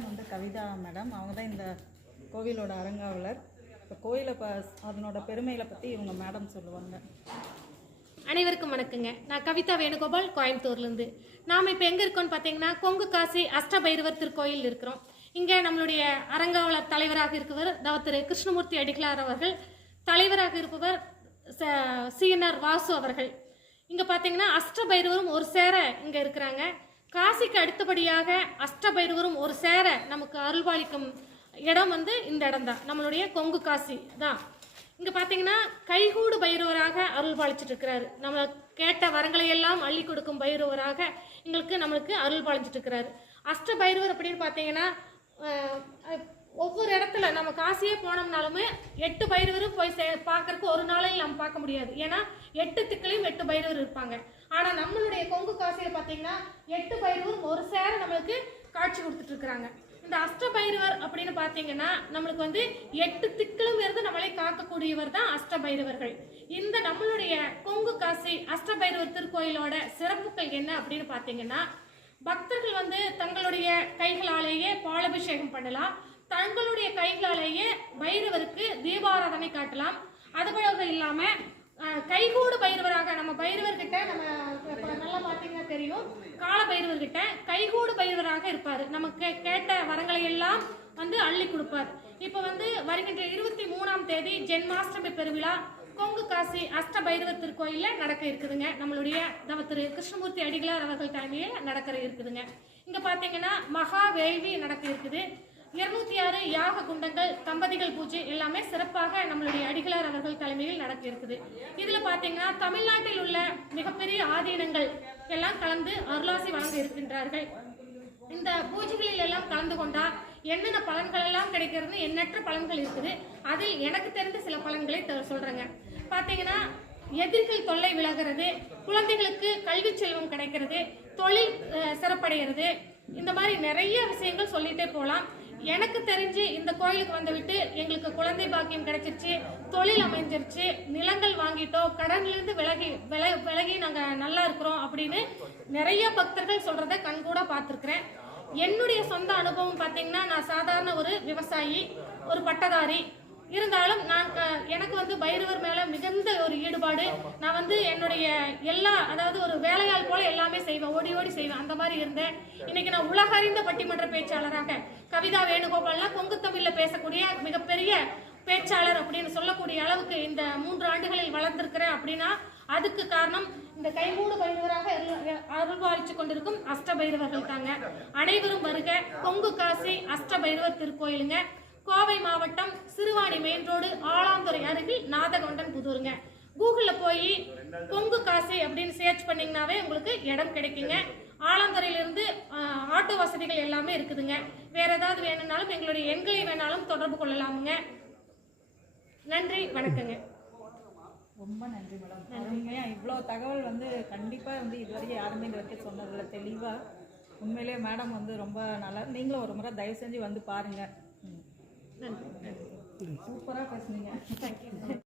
Madam வந்து Kavitha madam, அவங்க தான் இந்த கோவிலோட அரங்காவலர். இப்போ கோயிலை அதனோட பெருமைகளை பற்றி இவங்க மேடம் சொல்லுவாங்க. அனைவருக்கும் வணக்கங்க. நான் கவிதா வேணுகோபால், கோயம்புத்தூர்லேருந்து. நாம் இப்போ எங்கே இருக்கோம்னு பார்த்தீங்கன்னா கொங்கு காசி அஷ்டபைரவர் திருக்கோயில் இருக்கிறோம். இங்கே நம்மளுடைய அரங்காவலர் தலைவராக இருக்கவர் திரு கிருஷ்ணமூர்த்தி அடிகளார் அவர்கள், தலைவராக இருப்பவர் சிஎன்ஆர் வாசு அவர்கள். இங்கே பார்த்தீங்கன்னா அஷ்டபைரவரும் ஒரு சேர இங்கே இருக்கிறாங்க. காசிக்கு அடுத்தபடியாக அஷ்டபைரவரும் ஒரு சேர நமக்கு அருள்பாலிக்கும் இடம் வந்து இந்த இடம் தான், நம்மளுடைய கொங்கு காசி தான். இங்கே பார்த்தீங்கன்னா கைகூடு பைரவராக அருள்பாலிச்சிட்டு இருக்கிறாரு. நம்ம கேட்ட வரங்களை எல்லாம் அள்ளி கொடுக்கும் பைரவராக நம்மளுக்கு அருள்பாலிச்சிட்டு இருக்கிறாரு. அஷ்டபைரவர் அப்படின்னு பார்த்தீங்கன்னா ஒவ்வொரு இடத்துல நம்ம காசியே போனோம்னாலுமே 8 பைரவரும் போய் பார்க்கறதுக்கு ஒரு நாளையில் நம்ம பார்க்க முடியாது. ஏன்னா 8 திக்கிலையும் 8 பைரவர் இருப்பாங்க. ஆனால் நம்மளுடைய கொங்கு காசியில் பார்த்தீங்கன்னா 8 பைரவரும் ஒரு சேர நம்மளுக்கு காட்சி கொடுத்துட்டு இருக்கிறாங்க. இந்த அஷ்டபைரவர் அப்படின்னு பார்த்தீங்கன்னா நம்மளுக்கு வந்து 8 திக்கிலும் இருந்து நம்மளை காக்கக்கூடியவர் தான் அஷ்டபைரவர்கள். இந்த நம்மளுடைய கொங்கு காசி அஷ்டபைரவர் திருக்கோயிலோட சிறப்புகள் என்ன அப்படின்னு பார்த்தீங்கன்னா, பக்தர்கள் வந்து தங்களுடைய கைகளாலேயே பாலாபிஷேகம் பண்ணலாம், தங்களுடைய கைகளாலேயே பைரவருக்கு தீபாராதனை காட்டலாம். அது போல இல்லாம கைகூடு பைரவராக நம்ம பைரவர்கிட்ட நம்ம நல்லா பார்த்தீங்கன்னா தெரியும், கால பைரவர்கிட்ட கைகூடு பைரவராக இருப்பாரு. நமக்கு கேட்ட வரங்களை எல்லாம் வந்து அள்ளி கொடுப்பார். இப்போ வந்து வருகின்ற 23ஆம் தேதி ஜென்மாஷ்டமி பெருவிழா கொங்கு காசி அஷ்டபைரவர் திருக்கோயிலில் நடக்க இருக்குதுங்க. நம்மளுடைய திரு கிருஷ்ணமூர்த்தி அடிகளார் அவர்கள் தலைமையில் நடக்க இருக்குதுங்க. இங்கே பார்த்தீங்கன்னா மகா வேள்வி நடக்க இருக்குது. 206 யாக குண்டங்கள், தம்பதிகள் பூஜை எல்லாமே சிறப்பாக நம்மளுடைய அடிகளார் அவர்கள் தலைமையில் நடக்க இருக்குது. இதுல பாத்தீங்கன்னா தமிழ்நாட்டில் உள்ள மிகப்பெரிய ஆதீனங்கள் எல்லாம் கலந்து அருளாசி வழங்க இருக்கின்றார்கள். இந்த பூஜைகளில் எல்லாம் கலந்து கொண்டா என்னென்ன பலன்கள் எல்லாம் கிடைக்கிறது, எண்ணற்ற பலன்கள் இருக்குது. அதில் எனக்கு தெரிந்த சில பலன்களை சொல்றேங்க. பாத்தீங்கன்னா எதிர்கள் தொல்லை விலகிறது, குழந்தைகளுக்கு கல்வி செல்வம் கிடைக்கிறது, தொழில் சிறப்படைகிறது, இந்த மாதிரி நிறைய விஷயங்கள் சொல்லிட்டே போகலாம். எனக்கு தெரிஞ்சு இந்த கோயிலுக்கு வந்து விட்டு எங்களுக்கு குழந்தை பாக்கியம் கிடைச்சிருச்சு, தொழில் அமைஞ்சிருச்சு, நிலங்கள் வாங்கிட்டோம், கடன்லேருந்து விலகி நாங்கள் நல்லா இருக்கிறோம் அப்படின்னு நிறைய பக்தர்கள் சொல்றதை கண்கூட பார்த்துருக்குறேன். என்னுடைய சொந்த அனுபவம் பார்த்தீங்கன்னா, நான் சாதாரண ஒரு விவசாயி, ஒரு பட்டதாரி. இருந்தாலும் எனக்கு வந்து பைரவர் மேல மிகுந்த ஒரு ஈடுபாடு. நான் வந்து என்னுடைய அதாவது ஒரு வேலையாள் போல எல்லாமே செய்வேன், ஓடி ஓடி செய்வேன், அந்த மாதிரி இருந்தேன். இன்னைக்கு நான் உலக அறிந்த பட்டிமன்ற பேச்சாளராக கவிதா வேணுகோபால்லாம் கொங்கு தமிழ்ல பேசக்கூடிய மிகப்பெரிய பேச்சாளர் அப்படின்னு சொல்லக்கூடிய அளவுக்கு இந்த 3 ஆண்டுகளில் வளர்ந்திருக்கிறேன். அப்படின்னா அதுக்கு காரணம் இந்த கைகூடு பைரவராக அருள்பாலிச்சு கொண்டிருக்கும் அஷ்டபைரவர்கள் தாங்க. அனைவரும் வருக. கொங்கு காசி அஷ்டபைரவர் திருக்கோயிலுங்க. கோவை மாவட்டம் சிறுவாணி மெயின் ரோடு, ஆலாந்துறை அருகில் நாதகொண்டன் புதூருங்க. கூகுள்ல போய் கொங்கு காசி அப்படின்னு சர்ச் பண்ணீங்கன்னாவே உங்களுக்கு இடம் கிடைக்குங்க. ஆலாந்துறையிலிருந்து ஆட்டோ வசதிகள் எல்லாமே இருக்குதுங்க. வேற ஏதாவது வேணும்னாலும் எங்களுடைய எண்களை வேணாலும் தொடர்பு கொள்ளலாமுங்க. நன்றி, வணக்கங்க. ரொம்ப நன்றி மேடம். நீங்க இவ்வளோ தகவல் வந்து கண்டிப்பா வந்து இதுவரைக்கும் யாருமே இது வரைக்கும் சொன்னதில்ல தெளிவா. உண்மையிலேயே மேடம் வந்து ரொம்ப நல்லா. நீங்களும் ஒரு முறை தயவு செஞ்சு வந்து பாருங்க. நன்றி. சூப்பராக பேசுனீங்க. தேங்க்யூ.